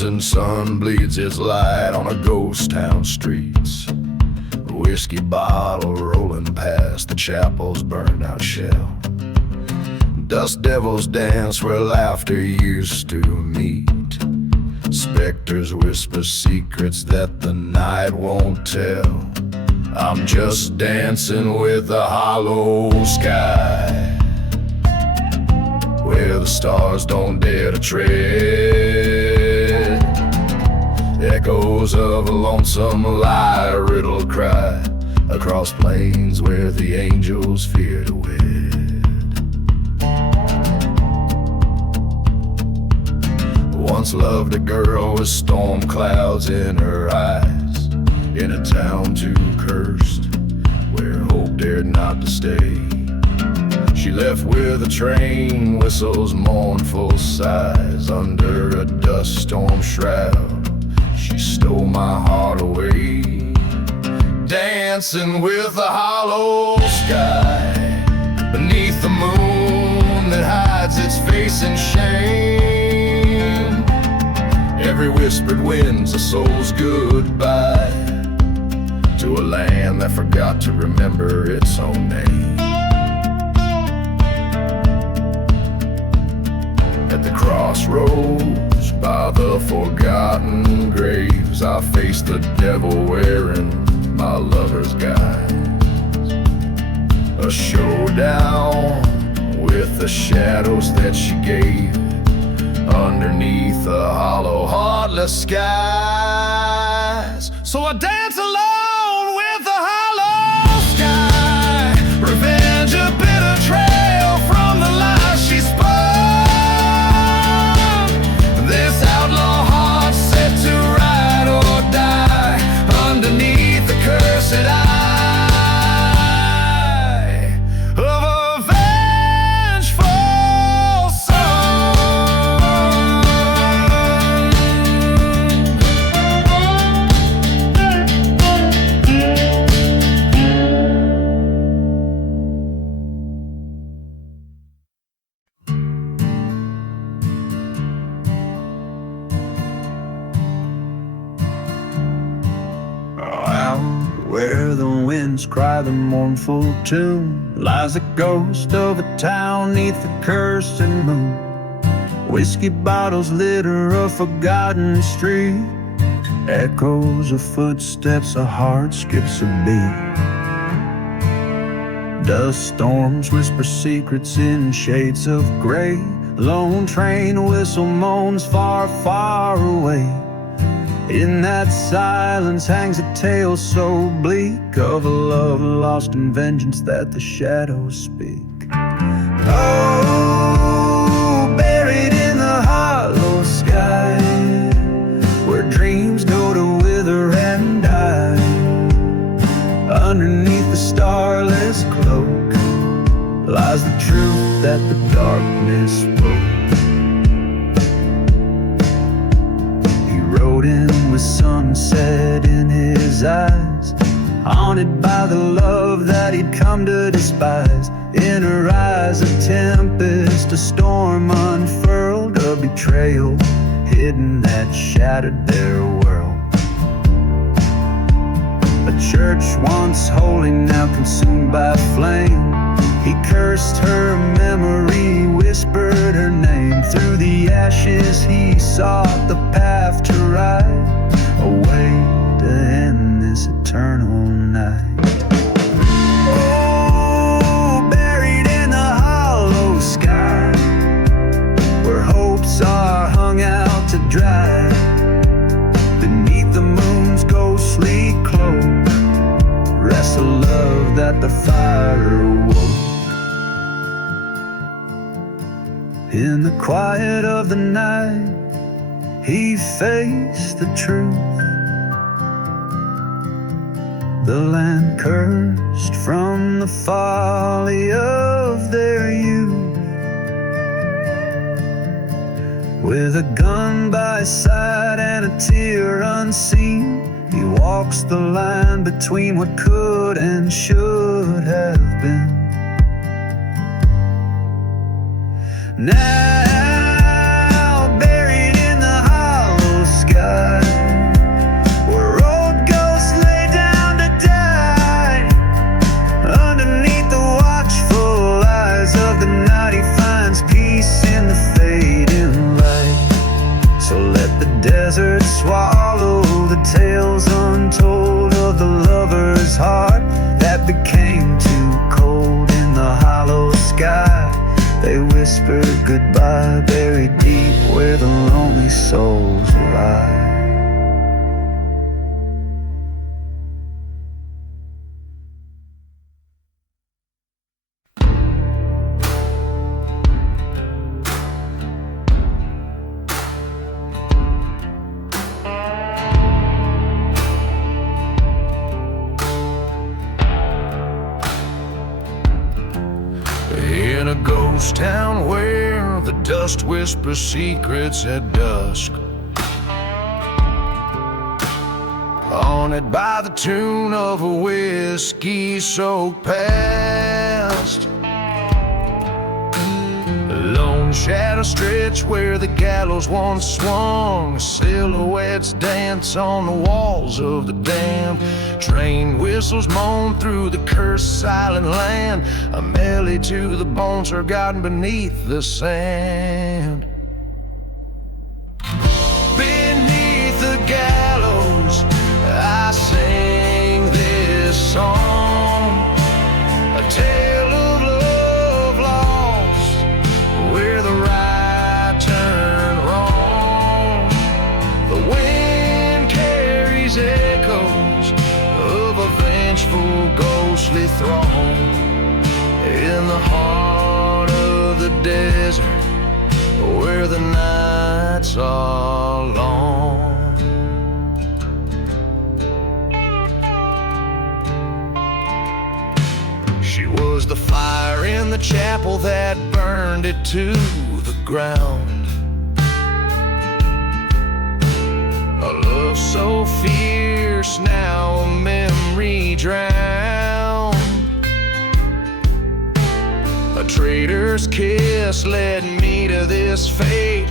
crimson sun bleeds its light on a ghost town streets. A whiskey bottle rolling past the chapel's burned out shell. Dust devils dance where laughter used to meet. Specters whisper secrets that the night won't tell. I'm just dancing with a hollow sky, where the stars don't dare to tread. Echoes of a lonesome lie-riddled cry across plains where the angels fear to wed. Once loved a girl with storm clouds in her eyes, in a town too cursed, where hope dared not to stay. She left with a train whistle's mournful sighs. Under a dust storm shroud, she stole my heart away. Dancing with a hollow sky, beneath the moon that hides its face in shame. Every whispered wind's a soul's goodbye to a land that forgot to remember its own name. At the crossroads by the forgotten graves, I face the devil wearing my lover's guise. A showdown with the shadows that she gave underneath the hollow, heartless skies. So I dance alone with the hollow sky. Revenge, a bitter trail from the lies she spun. This outlaw heart set to ride or die underneath the cursed eye of a vengeful sun. Where the winds cry the mournful tune lies the ghost of a town neath the cursed moon. Whiskey bottles litter a forgotten street. Echoes of footsteps, a heart skips a beat. Dust storms whisper secrets in shades of gray. Lone train whistle moans far, far away. In that silence hangs a tale so bleak of a love lost in vengeance that the shadows speak. Oh, buried in the hollow sky, where dreams go to wither and die. Underneath the starless cloak lies the truth that the darkness spoke. In with sunset in his eyes, haunted by the love that he'd come to despise. In her eyes a tempest, a storm unfurled, a betrayal hidden that shattered their world. A church once holy, now consumed by flame. He cursed her memory, whispered her name. Through the ashes he sought the path to ride, a way to end this eternal night. Oh, buried in the hollow sky, where hopes are hung out to dry. Beneath the moon's ghostly cloak rests a love that the fire awoke. In the quiet of the night, he faced the truth. The land cursed from the folly of their youth. With a gun by his side and a tear unseen, he walks the line between what could and should have been. Now buried in the hollow a ghost town where the dust whispers secrets at dusk. Haunted by the tune of a whiskey-soaked past. Lone shadows stretch where the gallows once swung. Silhouettes dance on the walls of the damned. Train whistles moan through the cursed silent land. A melody to the bones forgotten beneath the sand. Beneath the gallows I sing this song, a tale of love lost, where the right turned wrong. The wind carries echoes of a vengeful ghostly throng. In the heart of the desert, where the nights are long. She was the fire in the chapel that burned it to the ground. A love so fierce, now a memory drowned. A traitor's kiss led me to this fate,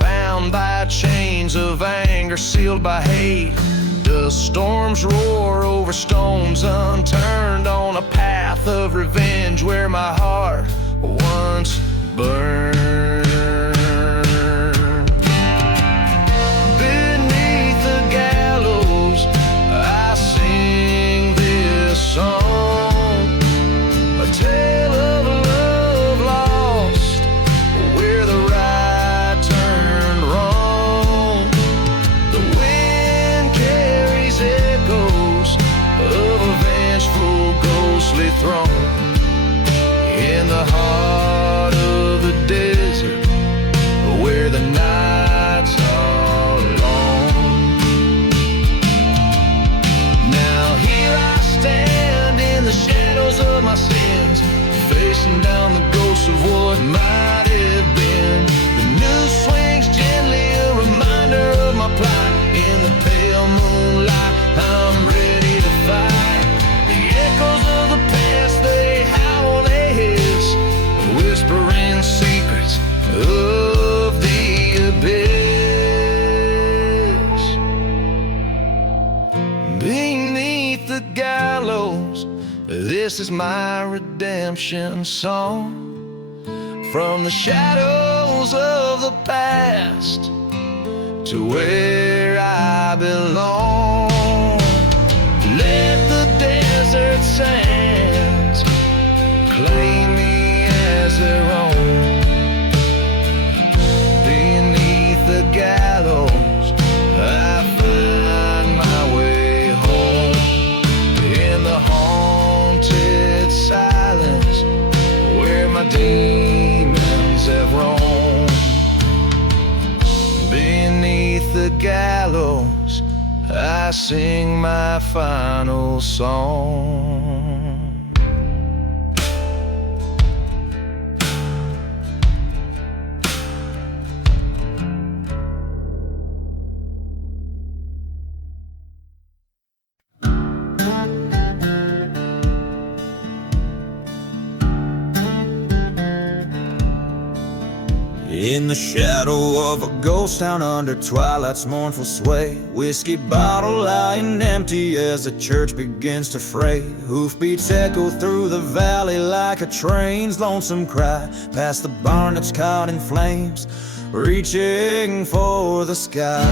bound by chains of anger, sealed by hate. The storms roar over stones unturned, on a path of revenge where my heart once burned. Beneath the gallows I sing this song, a tale of love lost, where the right turned wrong. The wind carries echoes of a vengeful ghostly throne. In the heart of the desert, where the nights are long. Now here I stand in the shadows of my sins, facing down the ghosts of what might have been. The news swings gently, a reminder of my plight. In the pale moonlight, I'm ready to fight. The echoes of the past, they howl, they hiss, whispering secrets of the abyss. Beneath the gallows, this is my redemption song. From the shadows of the past to where I belong. Let the desert sands claim me as their own. Beneath the gallows I find my way home. In the haunted silence where my demons have roamed. Beneath the gallows I sing my final song. In the shadow of a ghost town under twilight's mournful sway, whiskey bottle lying empty as the church begins to fray. Hoofbeats echo through the valley like a train's lonesome cry, past the barn that's caught in flames, reaching for the sky.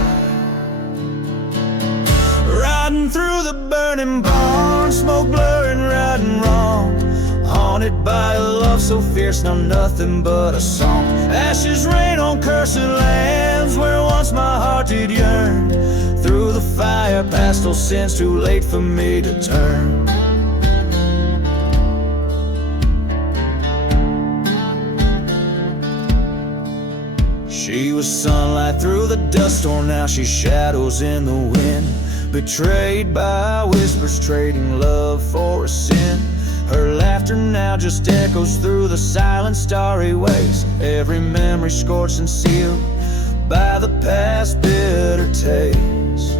Riding through the burning barn, smoke blurring right and wrong, haunted by a love so fierce, now nothing but a song. Ashes rain on cursed lands where once my heart did yearn. Through the fire past those sins, too late for me to turn. She was sunlight through the dust storm, now she's shadows in the wind. Betrayed by whispers, trading love for a sin. Her laughter now just echoes through the silent starry waste. Every memory scorched and sealed by the past bitter taste.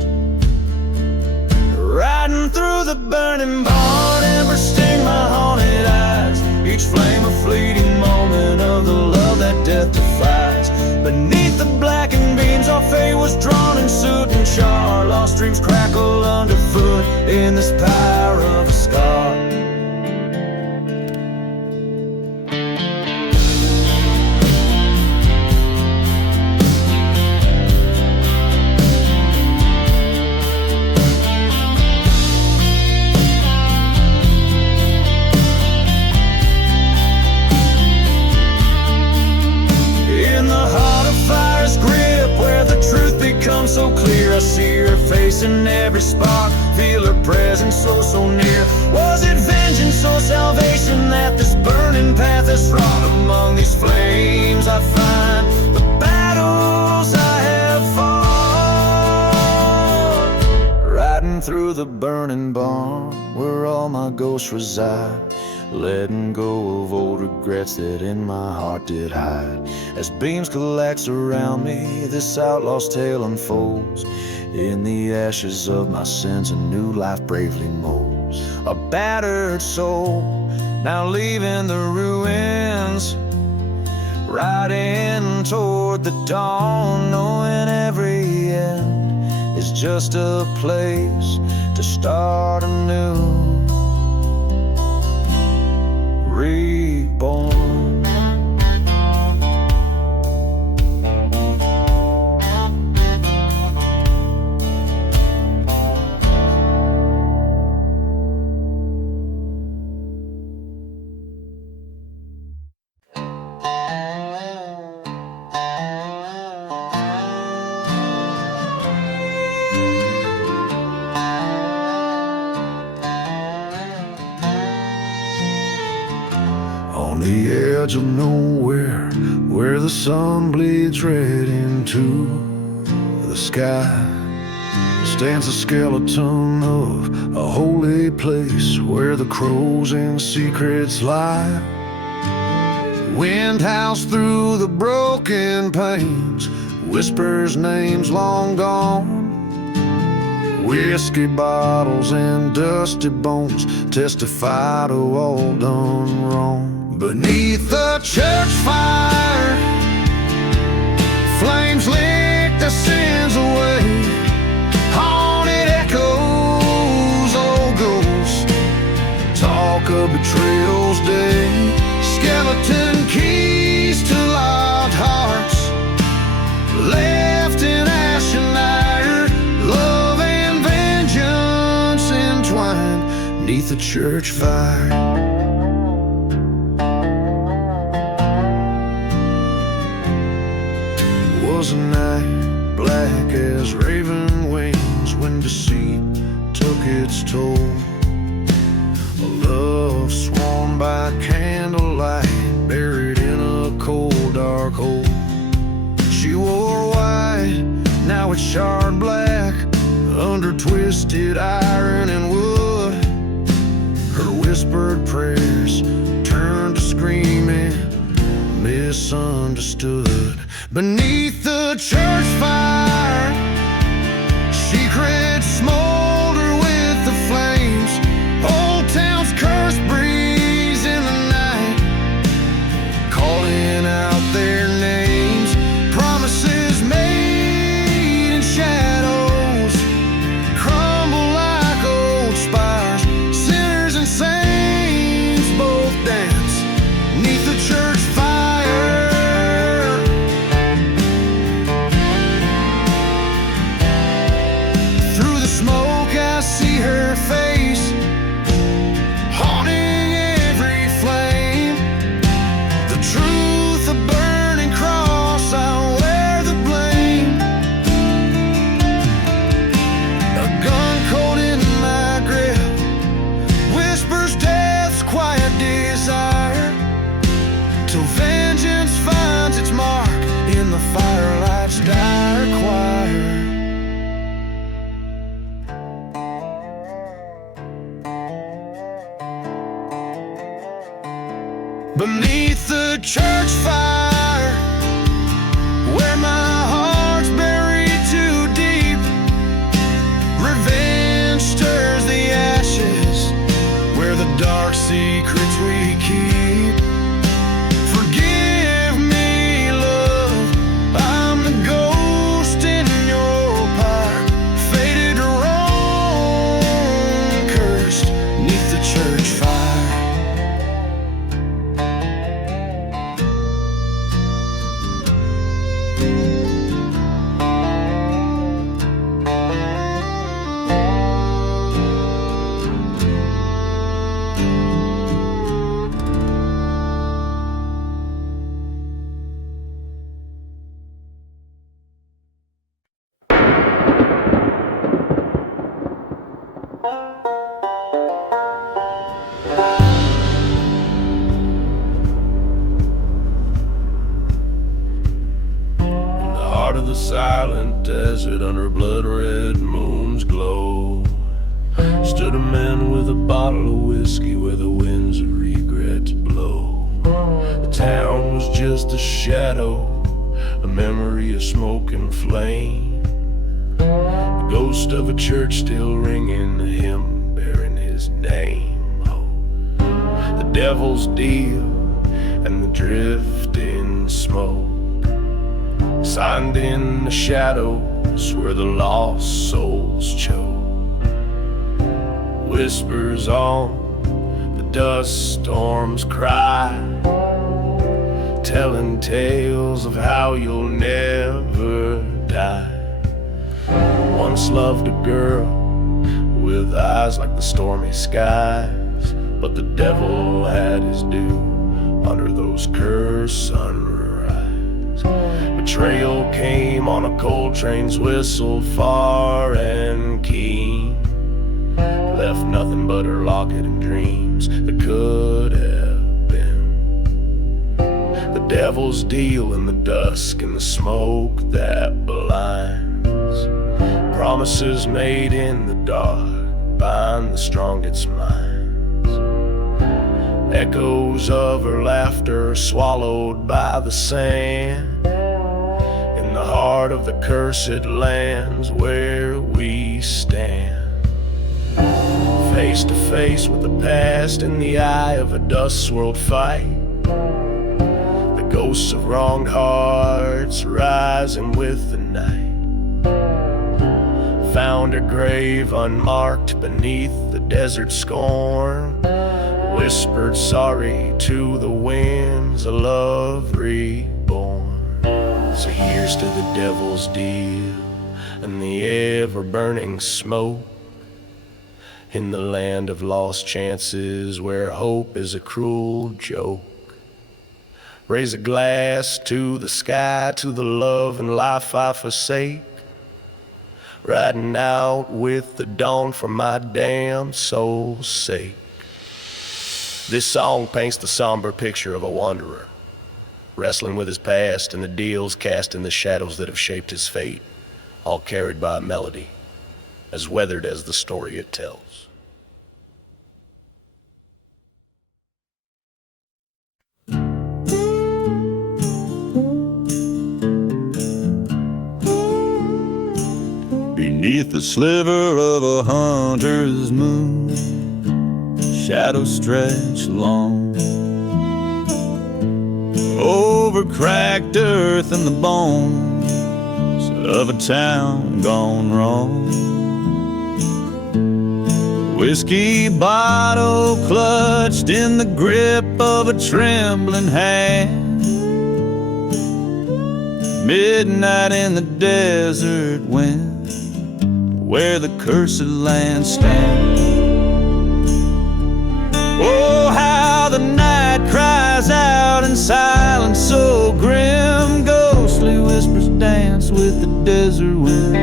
Riding through the burning barn, embers sting my haunted eyes. Each flame a fleeting moment of the love that death defies. Beneath the blackened beams our fate was drawn in soot and char. Lost dreams crackle underfoot in this pyre of a scar. Becomes so clear, I see her face in every spark, feel her presence so near. Was it vengeance or salvation that this burning path has wrought? Among these flames I find the battles I have fought. Riding through the burning barn where all my ghosts reside, letting go of old regrets that in my heart did hide. As beams collapse around me, this outlaw's tale unfolds. In the ashes of my sins, a new life bravely molds. A battered soul, now leaving the ruins, riding toward the dawn, knowing every end is just a place to start anew. Reborn. On the edge of nowhere, where the sun bleeds red into the sky, stands a skeleton of a holy place where the crows and secrets lie. Wind howls through the broken panes, whispers names long gone. Whiskey bottles and dusty bones testify to all done wrong. Beneath the church fire, flames lick the sins away. Haunted echoes, old ghosts, talk of betrayal's day. Skeleton keys to locked hearts, left in ash and ire. Love and vengeance entwined neath the church fire. Was a night black as raven wings when deceit took its toll. A love sworn by candlelight, buried in a cold dark hole. She wore white, now it's charred black, under twisted iron and wood. Her whispered prayers turned to screaming, misunderstood. Beneath the church fire, secrets smolder with the flames. Old town's curse breeze in the night, calling out their names. Promises made in shadows crumble like old spires. Sinners and saints both dance neath the church fire. beneath the church fire, where my heart's buried too deep. Revenge stirs the ashes, where the dark secrets we keep. Forgive me, love, I'm the ghost in your pyre, faded wrong, cursed neath the church fire. Of the silent desert under blood-red moon's glow stood a man with a bottle of whiskey where the winds of regret blow. The town was just a shadow, a memory of smoke and flame, the ghost of a church still ringing, a hymn bearing his name. Oh, the devil's deal and the drifting smoke, signed in the shadows where the lost souls choke. Whispers on the dust storms cry, telling tales of how you'll never die. Once loved a girl with eyes like the stormy skies, but the devil had his due under those cursed sunrise. Betrayal came on a cold train's whistle, far and keen, left nothing but her locket and dreams that could have been. The devil's deal in the dusk and the smoke that blinds, promises made in the dark bind the strongest minds. Echoes of her laughter swallowed by the sand, the heart of the cursed lands where we stand. Face to face with the past in the eye of a dust-swirled fight, the ghosts of wronged hearts rising with the night. Found her grave unmarked beneath the desert scorn, whispered sorry to the winds, a love reborn. So here's to the devil's deal and the ever-burning smoke, in the land of lost chances where hope is a cruel joke. Raise a glass to the sky, to the love and life I forsake, riding out with the dawn for my damn soul's sake. This song paints the somber picture of a wanderer, wrestling with his past and the deals cast in the shadows that have shaped his fate, all carried by a melody, as weathered as the story it tells. Beneath the sliver of a hunter's moon, shadows stretch long over cracked earth and the bones of a town gone wrong. Whiskey bottle clutched in the grip of a trembling hand, midnight in the desert wind where the cursed land stands. Oh, how the night cries out in silence so grim, ghostly whispers dance with the desert wind.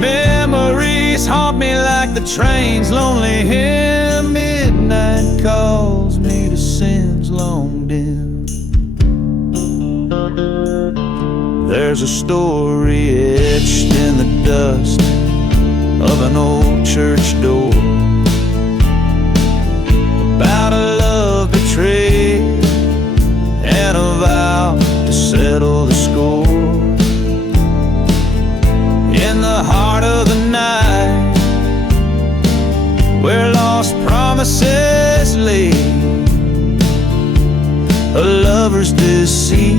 Memories haunt me like the train's lonely hymn, midnight calls me to sins long dim. There's a story etched in the dust of an old church door about a love betrayed lost promises laid, a lover's deceit,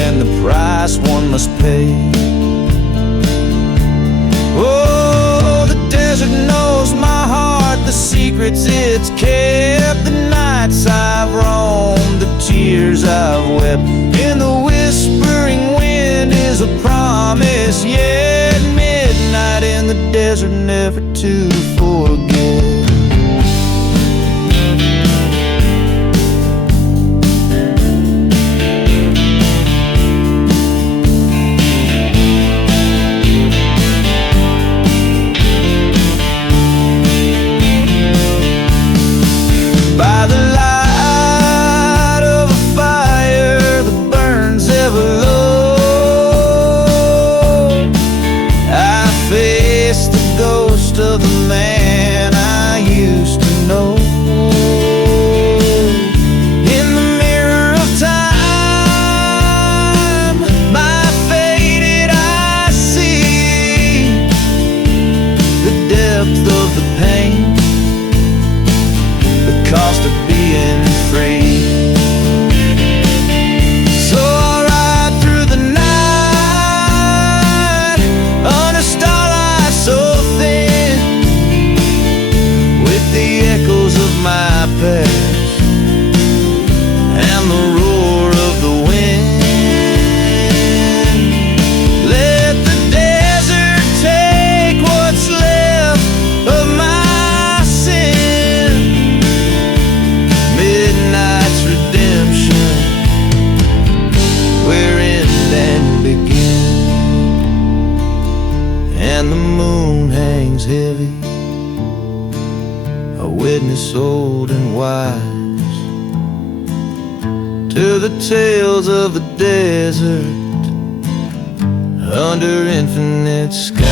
and the price one must pay. Oh, the desert knows my heart, the secrets it's kept, the nights I've roamed, the tears I've wept. In the whispering wind is a promise, yet midnight in the desert, never to forget. By the light of a fire that burns ever low, I face the ghost of the man I used to know. In the mirror of time, my faded eyes see the depth of the pain, the cost of being free. So I'll ride through the night under starlight so thin, with the echoes of my past and the roar of the wind. Let the desert take what's left of my sin, midnight's redemption, where end and begin. And the moon hangs heavy, a witness old and wise, to the tales of the desert under infinite skies.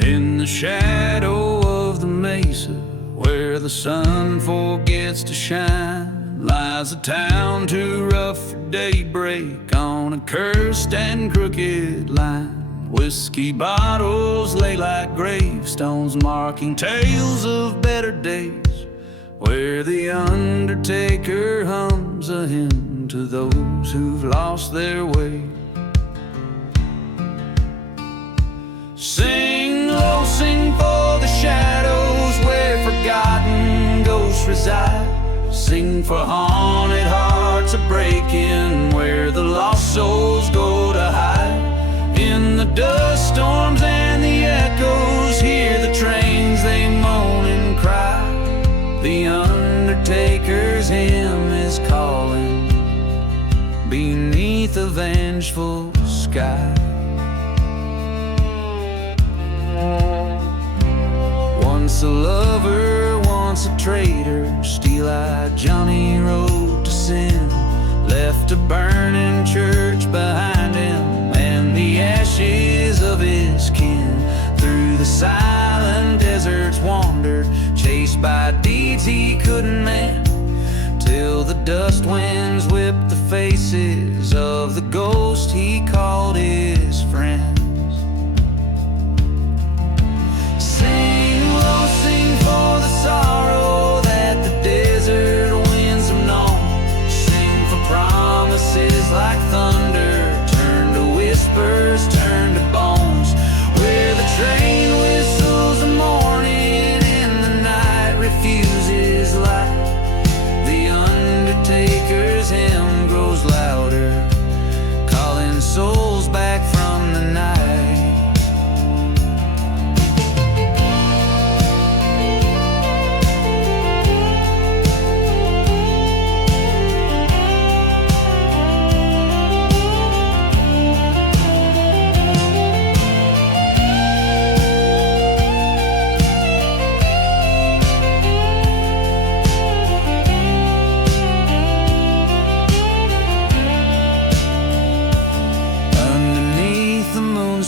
In the shadow of the mesa, where the sun forgets to shine, lies a town too rough for daybreak on a cursed and crooked line. Whiskey bottles lay like gravestones, marking tales of better days, where the undertaker hums a hymn to those who've lost their way. Sing low, sing for the shadows where forgotten ghosts reside. Sing for haunted hearts a-breaking, where the lost souls go to hide. In the dust storms and the echoes, hear the trains, they moan and cry. The undertaker's hymn is calling beneath a vengeful sky. Once a lover, once a traitor, steel-eyed Johnny rode to sin, left a burning church behind him and the ashes of his kin. Through the silent deserts wandered, chased by deeds he couldn't mend, till the dust winds whipped the faces of the ghost he called his friends. Sing low, sing for the sorrow that the desert winds have known. Sing for promises like thunder, turn to whispers, turn to bones, where the train whistles a morning and the night refuses light. The undertaker's hymn grows louder, calling souls back from the night.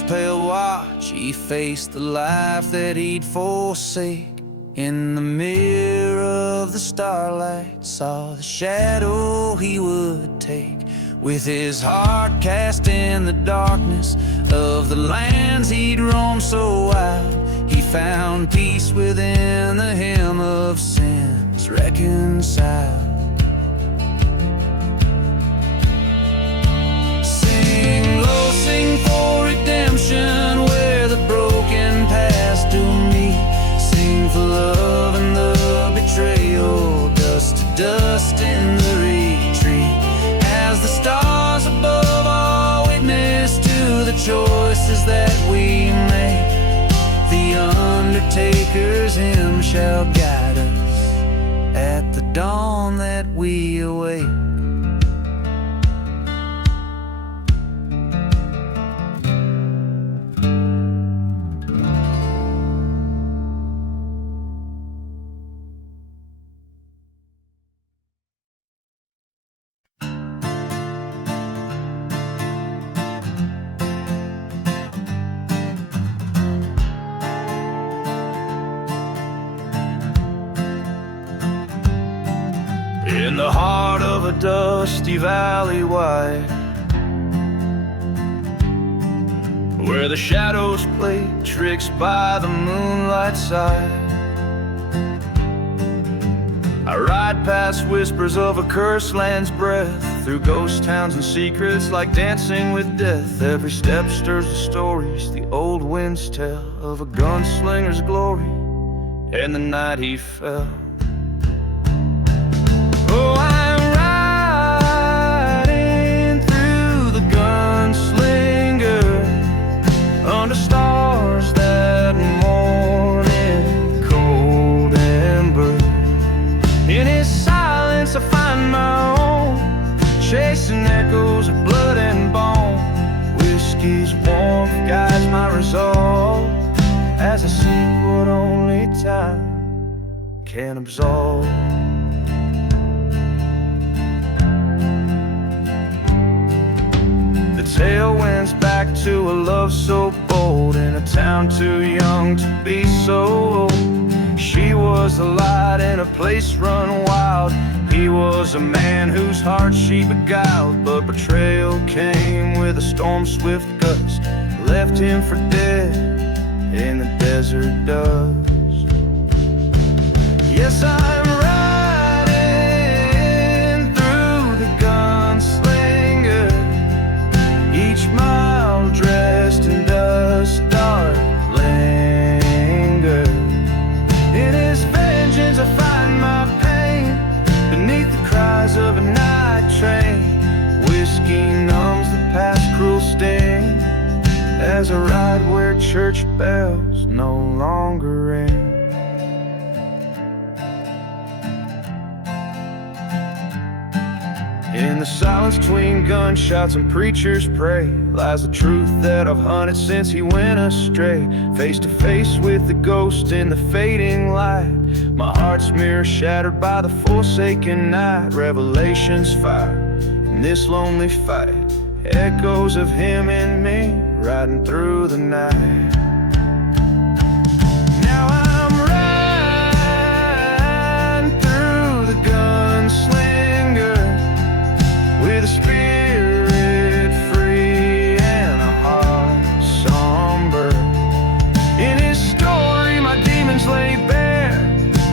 Pale white She faced the life that he'd forsake. In the mirror of the starlight, saw the shadow he would take. With his heart cast in the darkness of the lands he'd roamed so wild, he found peace within the hymn of sins reconciled. Sing low, sing for redemption, where the broken past do meet. Sing for love and the betrayal, dust to dust in the retreat. As the stars above are witness to the choices that we make, the undertaker's hymn shall guide us at the dawn that we await. In the heart of a dusty valley wide, where the shadows play tricks by the moonlight side, I ride past whispers of a cursed land's breath, through ghost towns and secrets like dancing with death. Every step stirs the stories the old winds tell of a gunslinger's glory and the night he fell. Oh, I'm riding through the gunslinger, under stars that morning, cold and blue. In his silence I find my own, chasing echoes of blood and bone. Whiskey's warmth guides my resolve, as I seek what only time can absolve. The tale wends back to a love so bold, in a town too young to be so old. She was the light in a place run wild. He was a man whose heart she beguiled, but betrayal came with a storm swift gust, left him for dead in the desert dust. Yes, I'm riding through the gunslinger, each mile dressed in dust, dark linger. In his vengeance I find my pain, beneath the cries of a night train. Whiskey numbs the past cruel sting, as I ride where church bells no longer ring. In the silence between gunshots and preachers pray, lies the truth that I've hunted since he went astray. Face to face with the ghost in the fading light, my heart's mirror shattered by the forsaken night. Revelations fire in this lonely fight, echoes of him and me riding through the night. Now I'm riding through the gunslinger, with a spirit free and a heart somber. In his story my demons lay bare,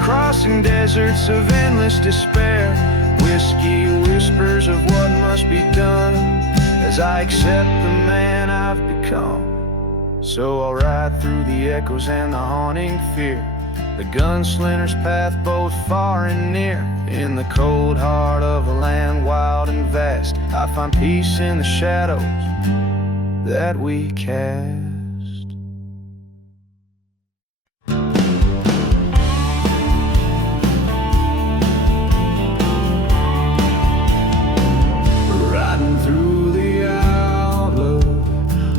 crossing deserts of endless despair. Whiskey whispers of what must be done, as I accept the man I've become. So I'll ride through the echoes and the haunting fear, the gunslinger's path both far and near. In the cold heart of a land wild and vast, I find peace in the shadows that we cast. Riding through the Outlaw,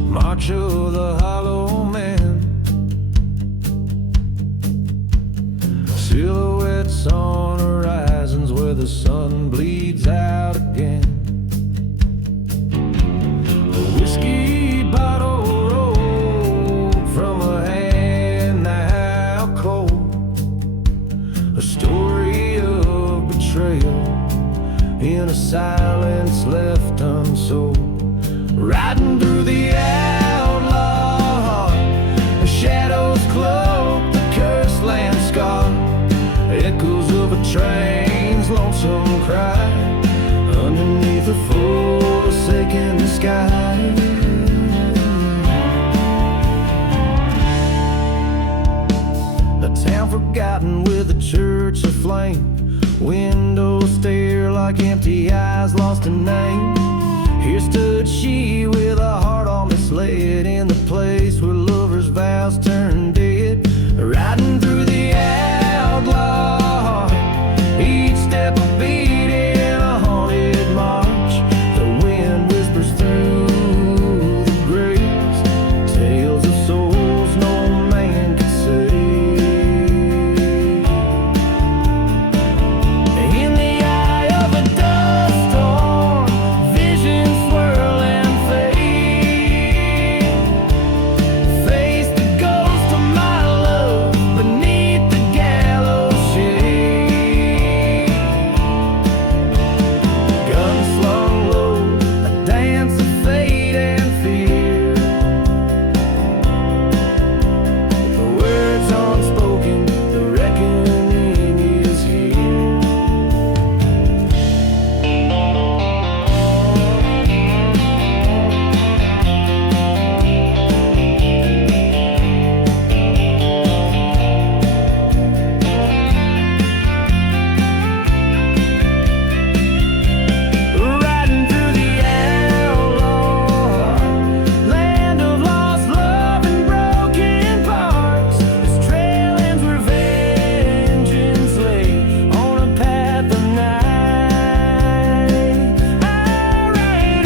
march of the hollow man, silhouettes on horizons where the sun bleeds out again. A whiskey bottle rolls cry underneath a forsaken sky. A town forgotten with a church aflame. Windows stare like empty eyes lost a name. Here stood she with a heart all misled, in the place where lovers' vows turn dead. Riding through the outlaw, each step a beat in a haunted march. The wind whispers through the graves, tales of souls no man could save. In the eye of a dust storm, visions swirl and fade. Face the ghost of my love beneath the gallows shade. Guns slung low, a dance of fate and fear. The words unspoken, the reckoning is here. Riding through the outlaw, land of lost love and broken parts. This trail ends where vengeance lay on a path of night. I ride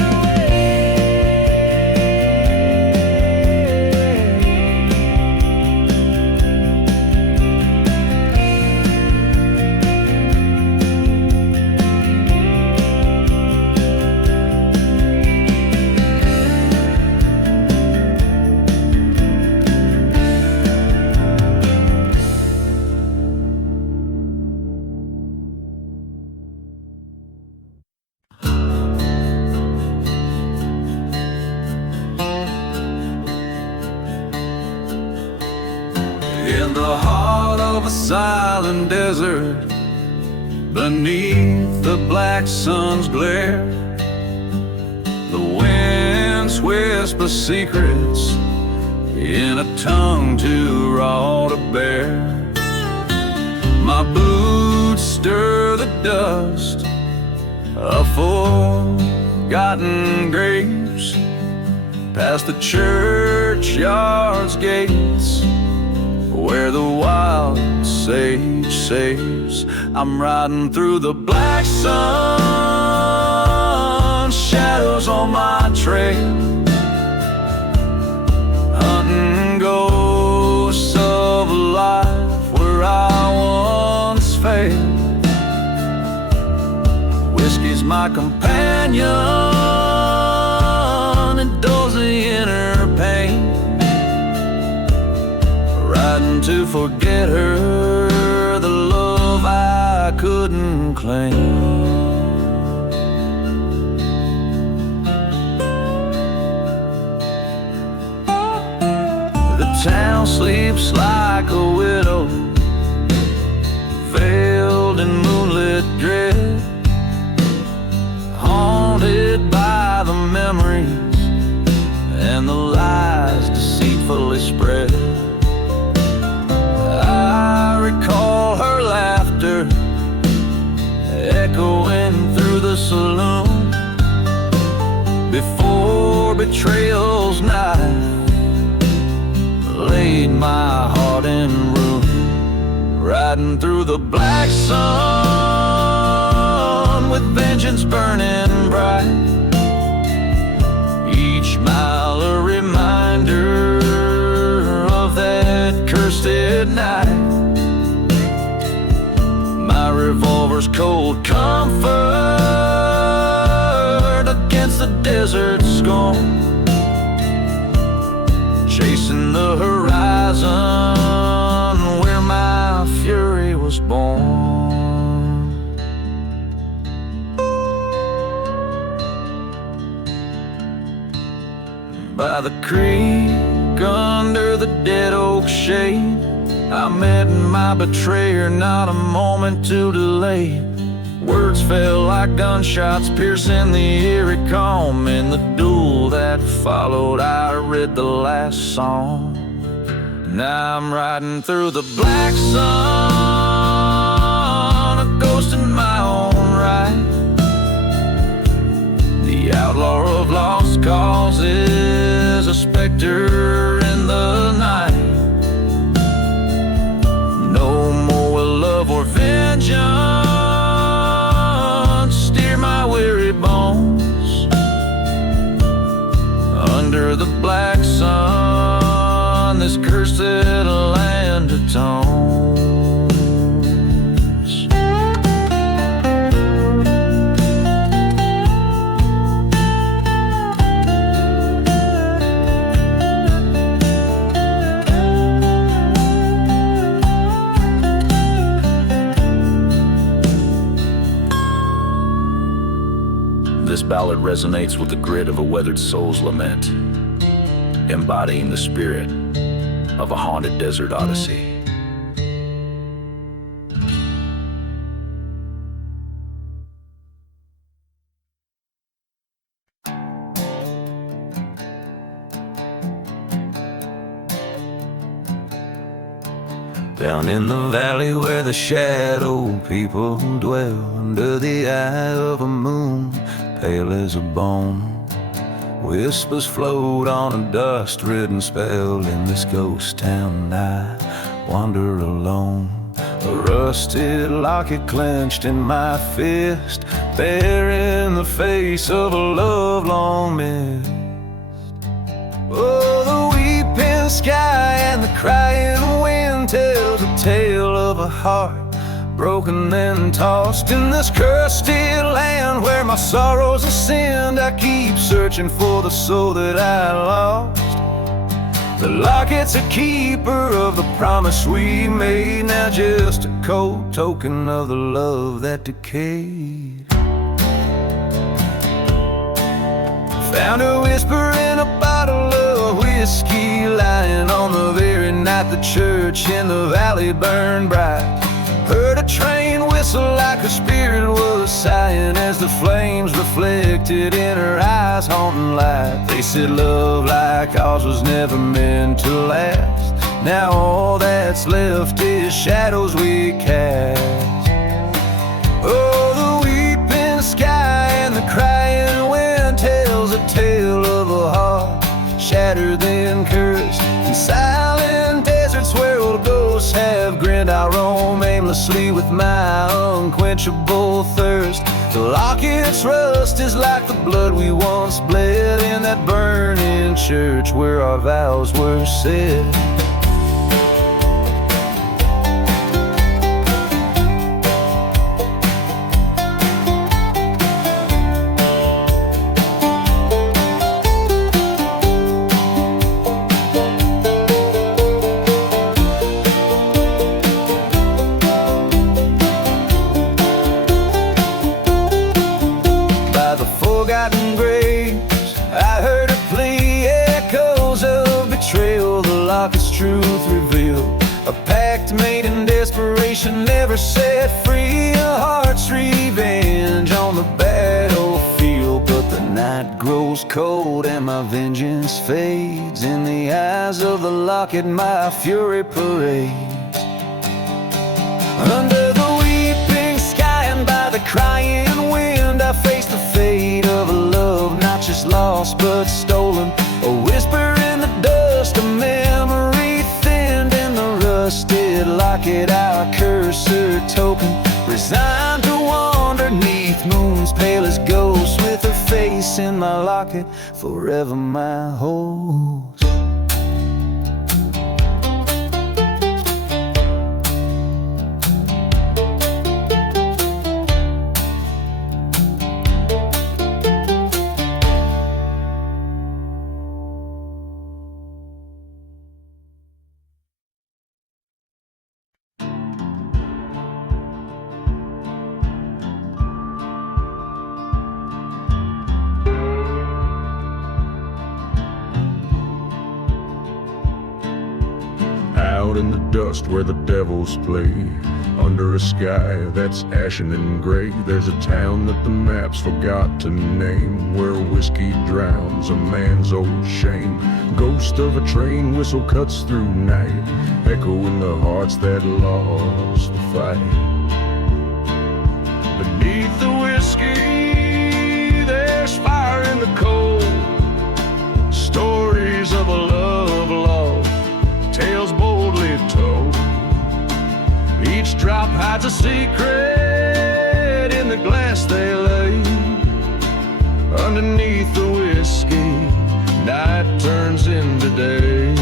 In the heart of a silent desert, beneath the black sun's glare, the winds whisper secrets in a tongue too raw to bear. My boots stir the dust of forgotten graves, past the churchyard's gates, where the wild sage saves. I'm riding through the black sun, shadows on my trail, hunting ghosts of a life where I once failed. Whiskey's my companion, it dulls the inner pain. Riding to forget her, the love I couldn't claim. The town sleeps like a widow, veiled in moonlit dread, haunted by the memories and the lies deceitfully spread. I recall her laughter echoing through the saloon before betrayal's knife laid my heart in ruin. Riding through the black sun with vengeance burning bright, each mile a reminder of that cursed night. My revolver's cold comfort against the desert scorn, chasing the horizon where my fury was born. By the creek under the dead oak shade, I met my betrayer, not a moment too delayed. Words fell like gunshots, piercing the eerie calm. In the duel that followed, I read the last song. Now I'm riding through the black sun, a ghost in my own right. The outlaw of lost causes, a specter in the night. No more will love or vengeance steer my weary bones. Under the black sun, this cursed land atones. This ballad resonates with the grit of a weathered soul's lament, embodying the spirit of a haunted desert odyssey. Down in the valley where the shadow people dwell, under the eye of a moon pale as a bone, whispers float on a dust-ridden spell. In this ghost town I wander alone, a rusted locket clenched in my fist, bearing the face of a love-long mist. Oh, the weeping sky and the crying wind tells a tale of a heart broken and tossed. In this cursed land where my sorrows ascend, I keep searching for the soul that I lost. The locket's a keeper of the promise we made, now just a cold token of the love that decayed. Found a whisper in a bottle of whiskey, lying on the very night the church in the valley burned bright. Heard a train whistle like a spirit was sighing, as the flames reflected in her eyes, haunting light. They said love like ours was never meant to last. Now all that's left is shadows we cast. Oh, the weeping sky and the crying wind tells a tale of a heart shattered then cursed. In silent deserts where old ghosts have grinned, I roam aimlessly with my unquenchable thirst. The locket's rust is like the blood we once bled in that burning church where our vows were said. Forgotten graves, I heard her plea, echoes of betrayal, the locket's truth revealed. A pact made in desperation, never set free, a heart's revenge on the battlefield. But the night grows cold and my vengeance fades. In the eyes of the locket my fury parades. Under the weeping sky and by the crying wind, I face the fate of a love not just lost but stolen. A whisper in the dust, a memory thinned in the rusted locket, our cursor token. Resigned to wander neath moons pale as ghosts, with her face in my locket, forever my host. Out in the dust where the devils play, Under a sky that's ashen and gray, there's a town that the maps forgot to name, where whiskey drowns a man's old shame. Ghost of a train whistle cuts through night, echoing the hearts that lost the fight. Beneath the whiskey, there's fire in the cold, stories of a love lost, tales boldly told. Each drop hides a secret in the glass they lay. Underneath the whiskey, night turns into day.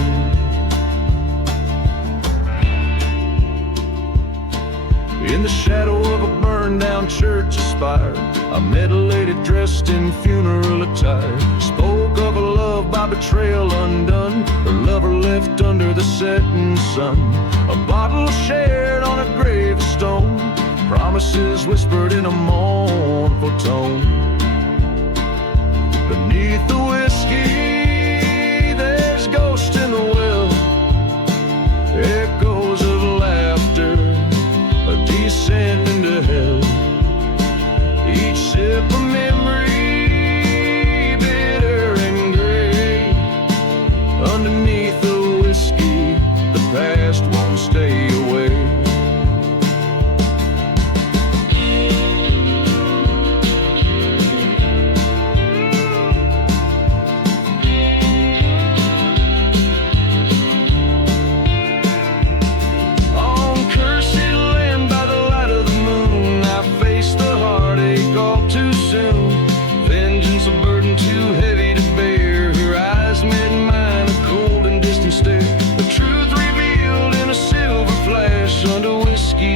In the shadow of a burned down church spire, a middle lady dressed in funeral attire spoke of a love by betrayal undone, her lover left under the setting sun. A bottle shared on a gravestone, promises whispered in a mournful tone. Beneath the whiskey, there's ghosts in the well, echoes of laughter descend into hell. Each sip of memory, bitter and gray. Underneath the whiskey, the past won't stay away.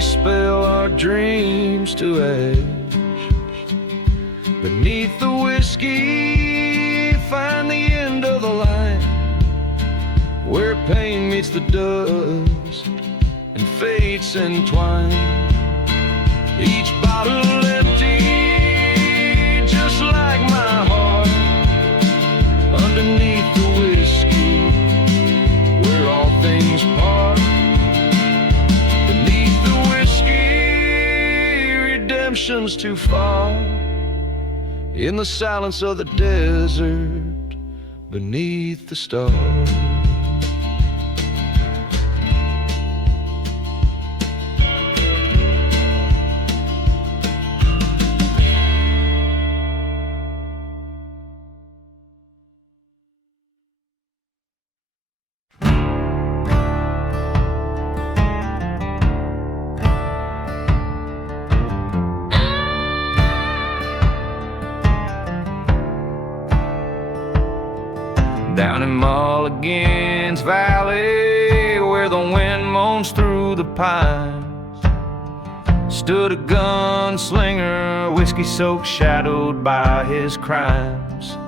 Spell our dreams to ash. Beneath the whiskey, find the end of the line, where pain meets the dust and fates entwine. Each bottle empty, just like my heart. Underneath the whiskey, where all things part. Redemption's too far. In the silence of the desert, beneath the stars. Down in Mulligan's Valley, where the wind moans through the pines, stood a gunslinger, whiskey-soaked, shadowed by his crimes.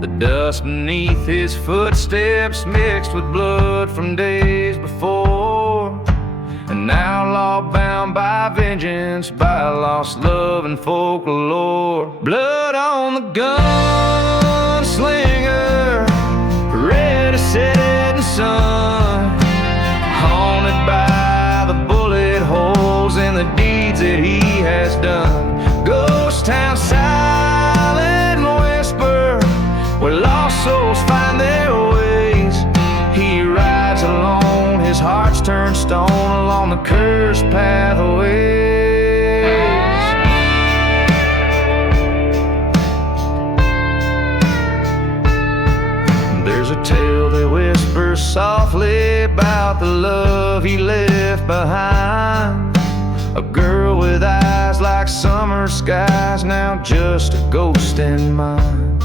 The dust beneath his footsteps mixed with blood from days before. An outlaw bound by vengeance, by lost love and folklore. Blood on the gunslinger, red as setting sun, haunted by the bullet holes in the deeds that he has done. Ghost town, silent whisper, where lost souls find their ways. He rides alone, his heart's turned stone along the cursed pathways. There's a tale that whispers softly about the love he left behind. A girl with eyes like summer skies, now just a ghost in mind.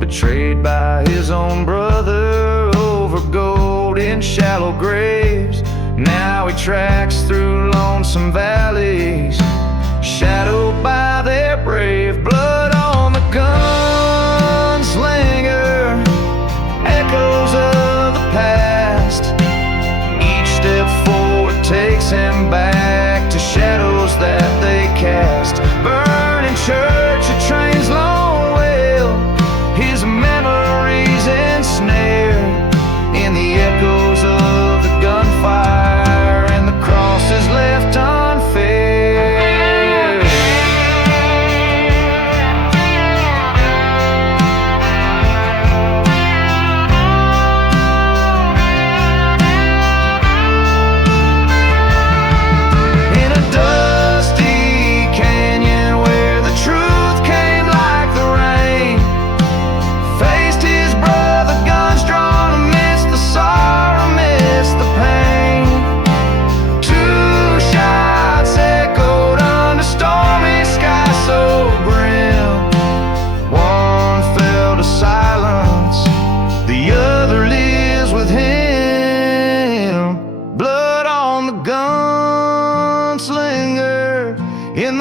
Betrayed by his own brother over gold in shallow graves. Now he tracks through lonesome valleys, shadowed by their brave. Blood on the gunslinger, echoes of the past. Each step forward takes him back to shadows that they cast. Burning church, a train's lone wail, his memories ensnared in the echoes of the gunfire, and the cross is left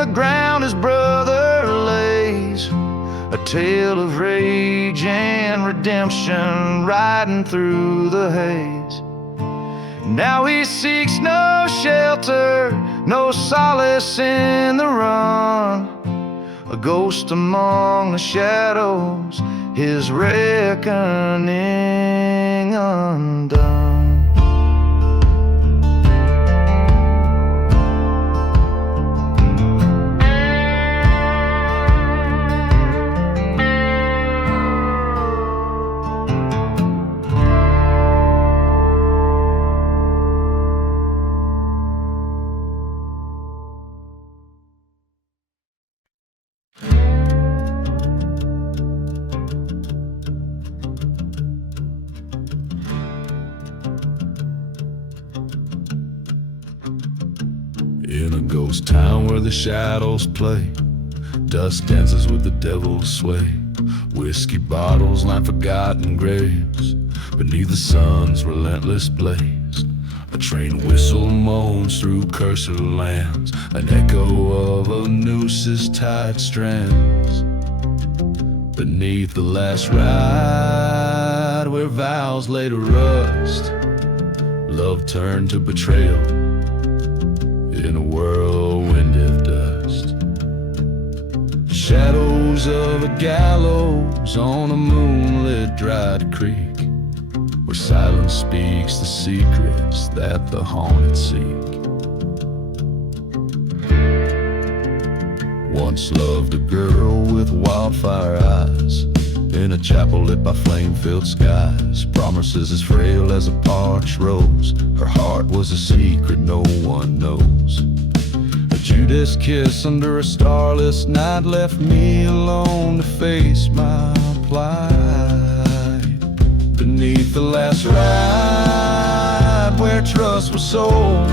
ground his brother lays, a tale of rage and redemption riding through the haze. Now he seeks no shelter, no solace in the run, a ghost among the shadows, his reckoning undone. In a ghost town where the shadows play, dust dances with the devil's sway. Whiskey bottles line forgotten graves beneath the sun's relentless blaze. A train whistle moans through cursed lands, an echo of a noose's tied strands. Beneath the last ride, where vows lay to rust, love turned to betrayal in a whirlwind of dust. Shadows of a gallows on a moonlit dried creek, where silence speaks the secrets that the haunted seek. Once loved a girl with wildfire eyes, in a chapel lit by flame-filled skies. Promises as frail as a parched rose, her heart was a secret no one knows. A Judas kiss under a starless night left me alone to face my plight. Beneath the last ride, where trust was sold,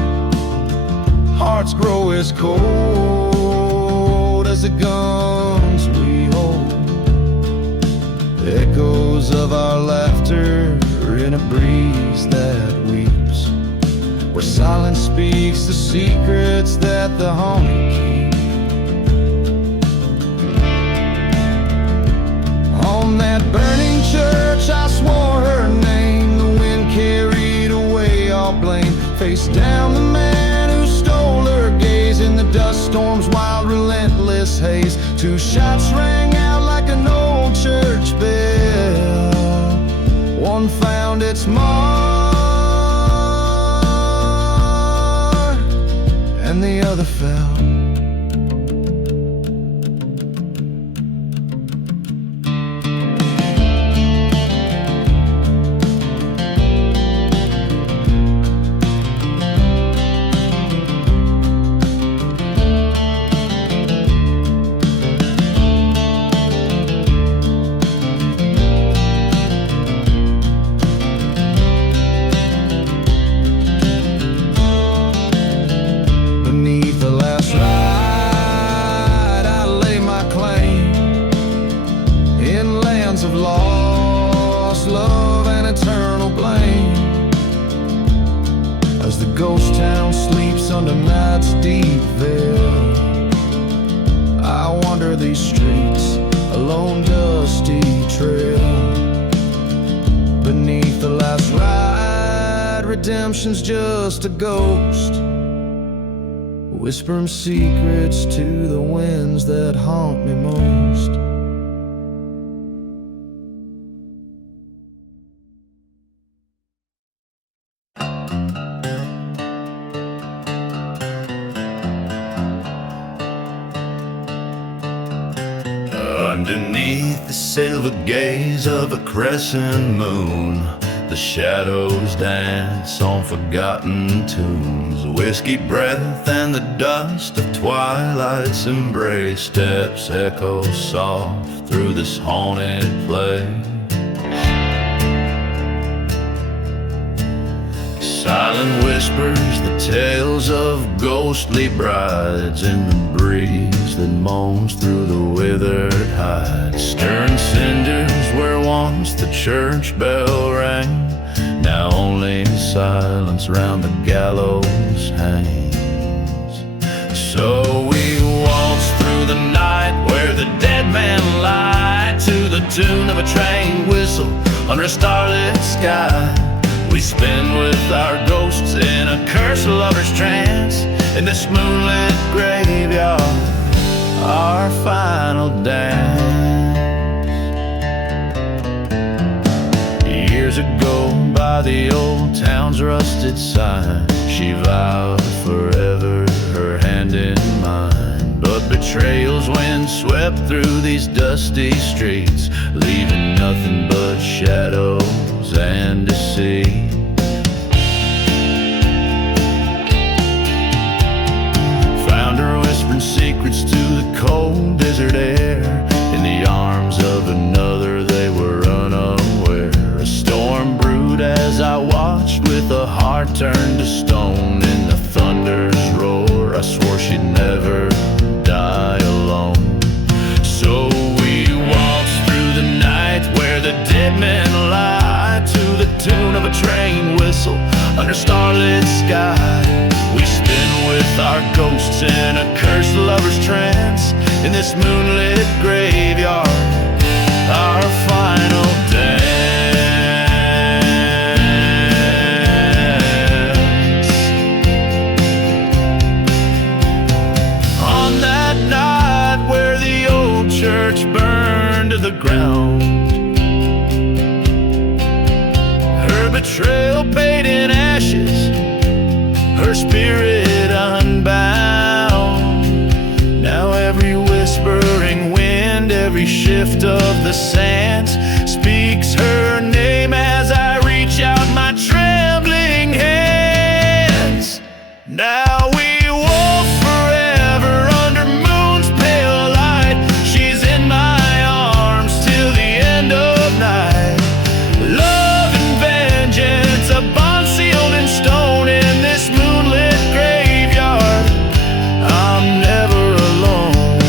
hearts grow as cold as the guns we hold. Echoes of our laughter in a breeze that weeps, where silence speaks the secrets that the haunted keep. On that burning church I swore her name, the wind carried away all blame. Face down the man who stole her gaze, in the dust storm's wild relentless haze. Two shots rang out like an old church bell, one found its mark and the other fell. Of lost love and eternal blame, as the ghost town sleeps under night's deep veil. I wander these streets, a lone dusty trail. Beneath the last ride, redemption's just a ghost, whispering secrets to the winds that haunt me most. Underneath the silver gaze of a crescent moon, the shadows dance on forgotten tunes. Whiskey breath and the dust of twilight's embrace. Steps echo soft through this haunted place. Silent whispers, the tales of ghostly brides in the breeze that moans through the withered hides. Stirring cinders where once the church bell rang, now only silence round the gallows hangs. So we walk through the night where the dead men lie to the tune of a train whistle under a starlit sky. We spin with our ghosts in a cursed lover's trance in this moonlit graveyard, our final dance. Years ago, by the old town's rusted sign, she vowed forever, her hand in mine. But betrayal's wind swept through these dusty streets, leaving nothing but shadows and deceit. Found her whispering secrets to the cold desert air. In the arms of another they were unaware. A storm brewed as I watched, with a heart turned to stone in the thunder's roar. I swore she'd never die alone. So we waltzed through the night where the dead men lie to the tune of a train whistle under starlit sky. We spin with our ghosts in a cursed lover's trance in this moonlit graveyard, our final dance. On that night where the old church burned to the ground, her betrayal paid in ashes, her spirit unbound. Now every whispering wind, every shift of the sands speaks her name as I reach out my trembling hands. Now we walk forever under moon's pale light. She's in my arms till the end of night. Love and vengeance, a bond sealed in stone in this moonlit graveyard. I'm never alone.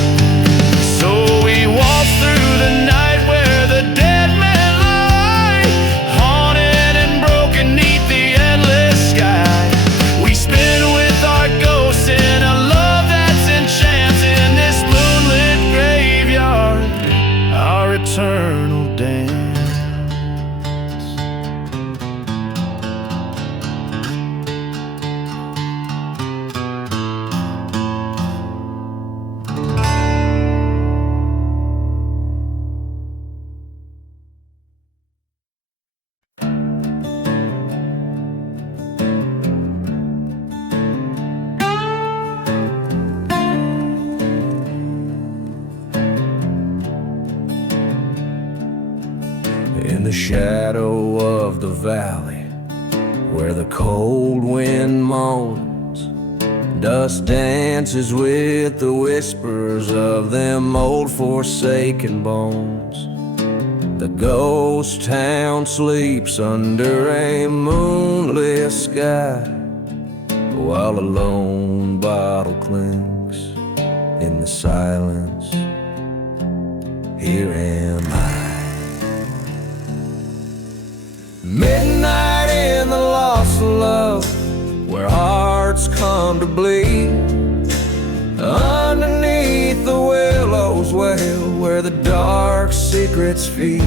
So we walk through the night where the dead men lie, haunted and broken neath the endless sky. We spin with our ghosts in a love that's enchanting this moonlit graveyard, our eternal dance. In the shadow of the valley, where the cold wind moans, dust dances with the whispers of them old forsaken bones. The ghost town sleeps under a moonlit sky, while a lone bottle clinks in the silence. Here am I. Midnight in the lost love, where hearts come to bleed. Underneath the willow's well, where the dark secrets feed.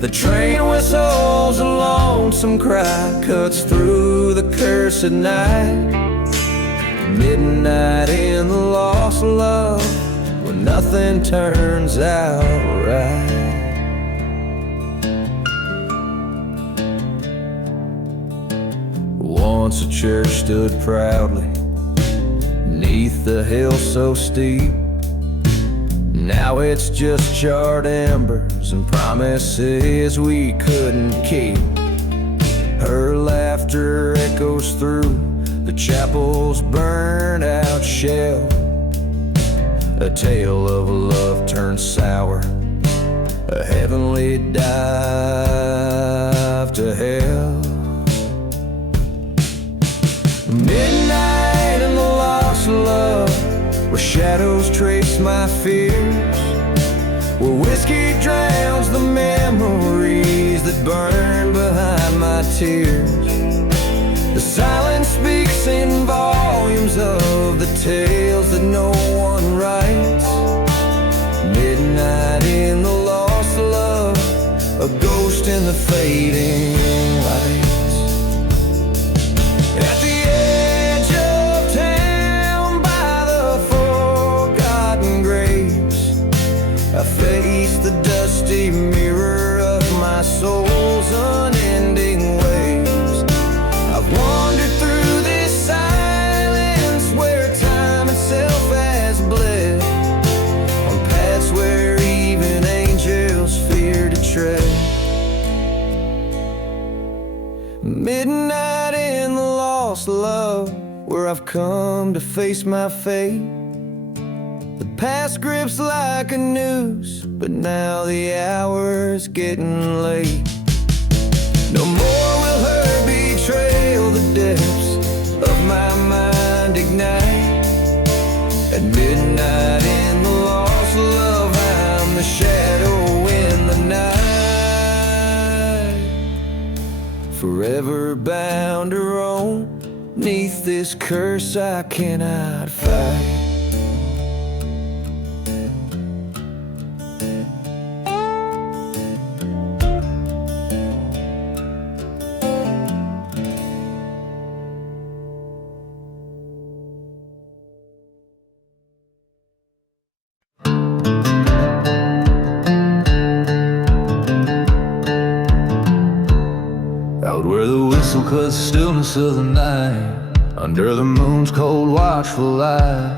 The train whistles, a lonesome cry cuts through the cursed night. Midnight in the lost love, when nothing turns out right. Once a church stood proudly neath the hill so steep. Now it's just charred embers and promises we couldn't keep. Her laughter echoes through the chapel's burned out shell, a tale of a love turned sour, a heavenly dive to hell. Midnight in the lost love, where shadows trace my fears, where whiskey drowns the memories that burn behind my tears. The silence speaks in volumes of the tales that no one writes. Midnight in the lost love, a ghost in the fading lights. At the edge of town by the forgotten graves, I face the dusty mirror of my soul's unending waves. I've wandered through this silence where time itself has bled, on paths where even angels fear to tread. Midnight in the lost love, where I've come to face my fate. The past grips like a noose, but now the hour's getting late. No more will her betrayal the depths of my mind ignite. At midnight in the lost love, I'm the shadow in the night. Forever bound to roam, 'neath this curse I cannot fight. Out where the whistle cuts stillness of the night, under the moon's cold watchful light,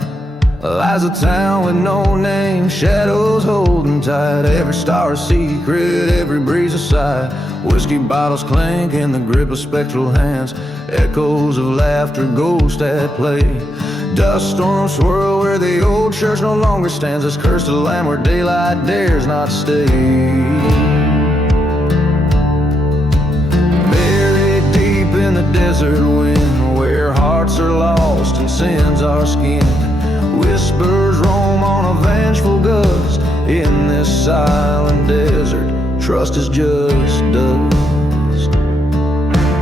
lies a town with no name, shadows holding tight. Every star a secret, every breeze a sigh. Whiskey bottles clink in the grip of spectral hands, echoes of laughter, ghosts at play. Dust storms swirl where the old church no longer stands, this cursed land where daylight dares not stay. In the desert wind, where hearts are lost and sins are skinned, whispers roam on a vengeful gust. In this silent desert, trust is just dust.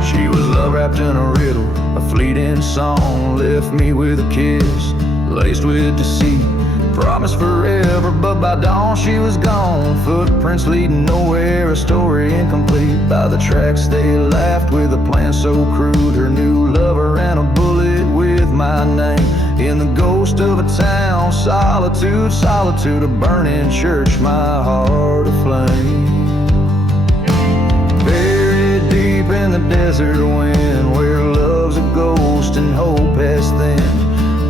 She was love wrapped in a riddle, a fleeting song, left me with a kiss, laced with deceit. Promised forever, but by dawn she was gone. Footprints leading nowhere, a story incomplete. By the tracks they laughed with a plan so crude. Her new lover and a bullet with my name. In the ghost of a town, solitude, solitude, a burning church, my heart aflame. Buried deep in the desert wind, where love's a ghost and hope has thinned.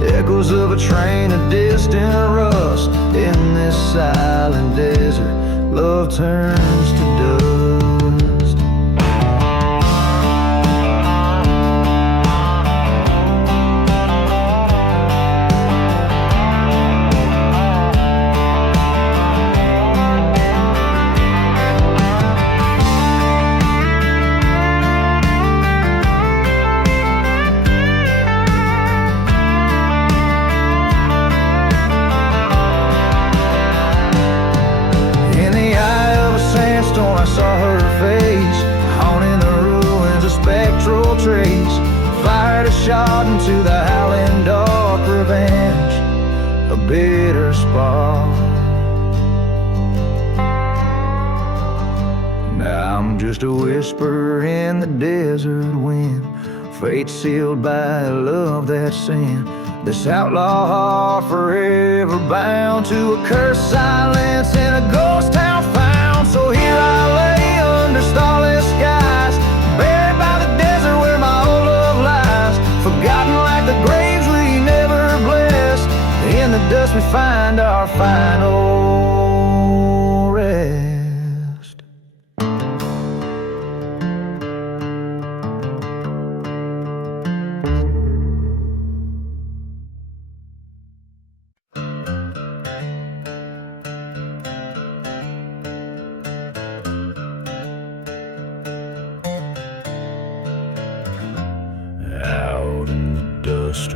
Echoes of a train, a distant rust. In this silent desert, love turns to dust. Trace, fired a shot into the howling dark, revenge, a bitter spark. Now I'm just a whisper in the desert wind, fate sealed by a love that's sin. This outlaw heart forever bound to a cursed silence in a ghost town found. So here I lay under starless skies, buried by the desert where my old love lies. Forgotten like the graves we never blessed. In the dust we find our final rest.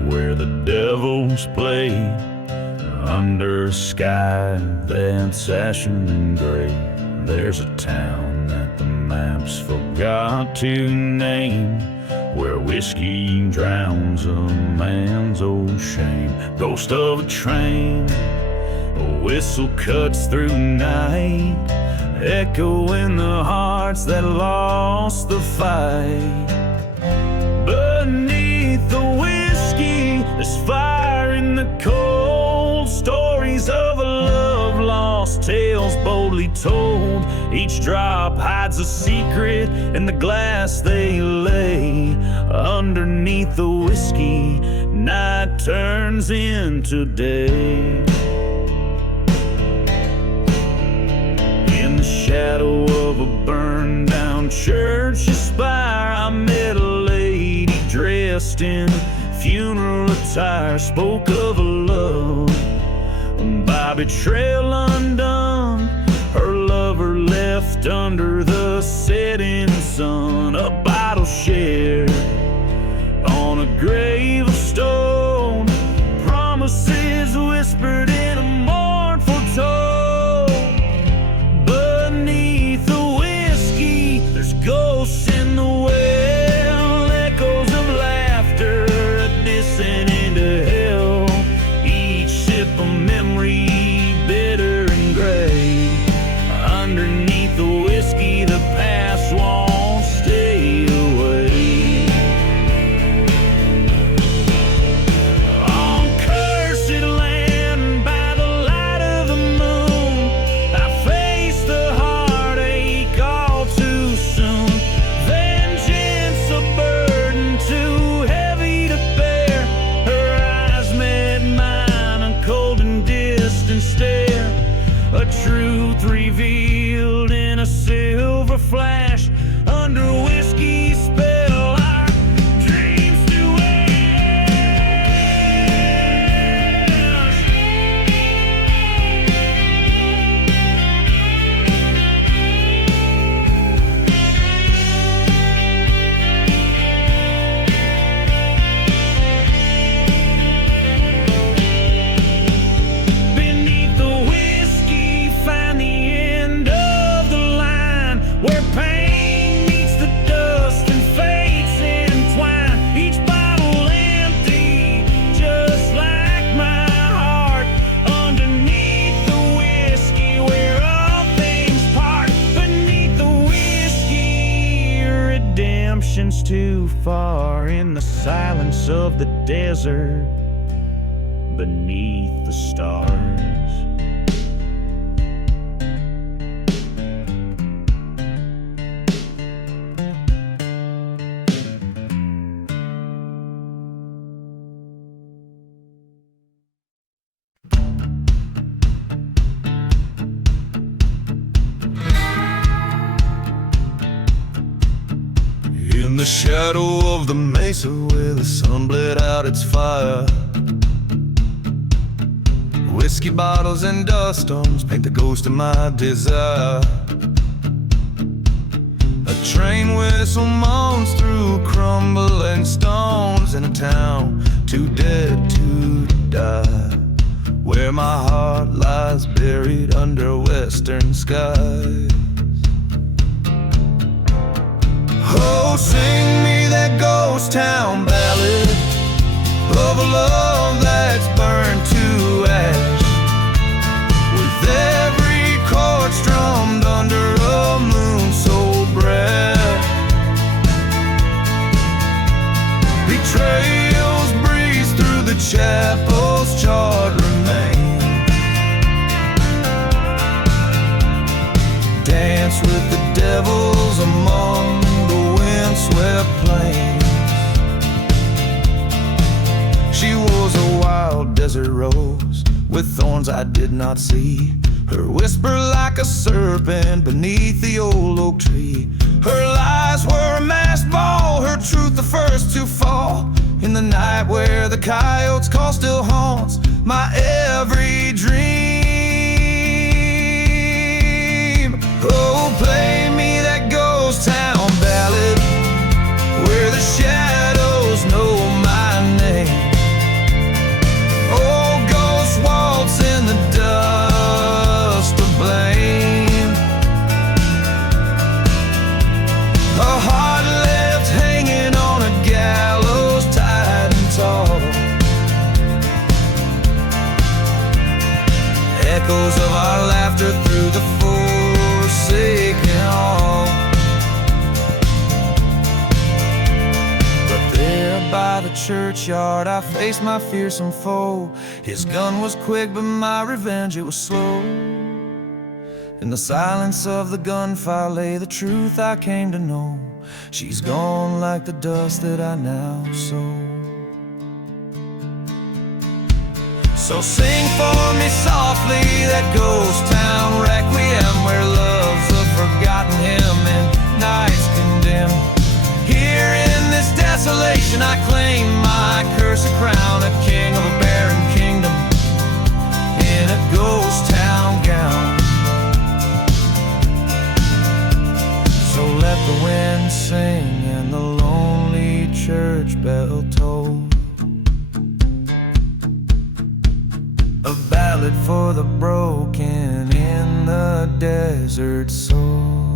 Where the devils play, under a sky that's ashen and gray, there's a town that the maps forgot to name, where whiskey drowns a man's old shame. Ghost of a train, a whistle cuts through night, echoing the hearts that lost the fight. Beneath the whiskey, there's fire in the cold, stories of a love lost, tales boldly told. Each drop hides a secret in the glass they lay. Underneath the whiskey, night turns into day. In the shadow of a burned down church spire, I met a lady dressed in funeral attire, spoke of a love by betrayal undone, her lover left under the setting sun. A bottle shared on a grave of stone, promises whispered in a mournful tone. Beneath the whiskey, there's ghosts in the well, echoes of laughter, a descent into hell. Each sip a memory, bitter and gray. Underneath the whiskey, the past won't stay away. On cursed land, by the light of the moon, I face the heartache all too soon. Vengeance a burden too heavy to bear. Her eyes met mine, a cold and distant stare. A truth revealed in a silver flash, under whiskey's spell, our dreams to ash. Beneath the whiskey, find the end of the line, where pain meets the dust and fates entwine. Each bottle empty, just like my heart. Underneath the whiskey, where all things part. Beneath the whiskey, redemption's too far. In the silence of the desert, beneath the stars. In the shadow of the mesa where the sun bled out its fire, whiskey bottles and dust storms paint the ghost of my desire. A train whistle moans through crumbling stones in a town too dead to die, where my heart lies buried under western skies. Oh, sing me that ghost town ballad of a love that's burned to ash, with every chord strummed under a moon so bright. Betrayals breeze through the chapel's charred remains, dance with the devils among swept plains. She was a wild desert rose with thorns I did not see, her whisper like a serpent beneath the old oak tree. Her lies were a masked ball, her truth the first to fall. In the night where the coyotes call still haunts my every dream. Oh, play me that ghost town ballad where the shadows know my name. Oh, ghost waltz in the dust of blame. by the churchyard, I faced my fearsome foe. His gun was quick, but my revenge, it was slow. In the silence of the gunfire lay the truth I came to know. She's gone like the dust that I now sow. So sing for me softly that ghost town requiem, where love's a forgotten hymn and nights condemned. Here in this desolation I claim my cursed crown, a king of a barren kingdom in a ghost town gown. So let the wind sing and the lonely church bell toll, a ballad for the broken in the desert soul.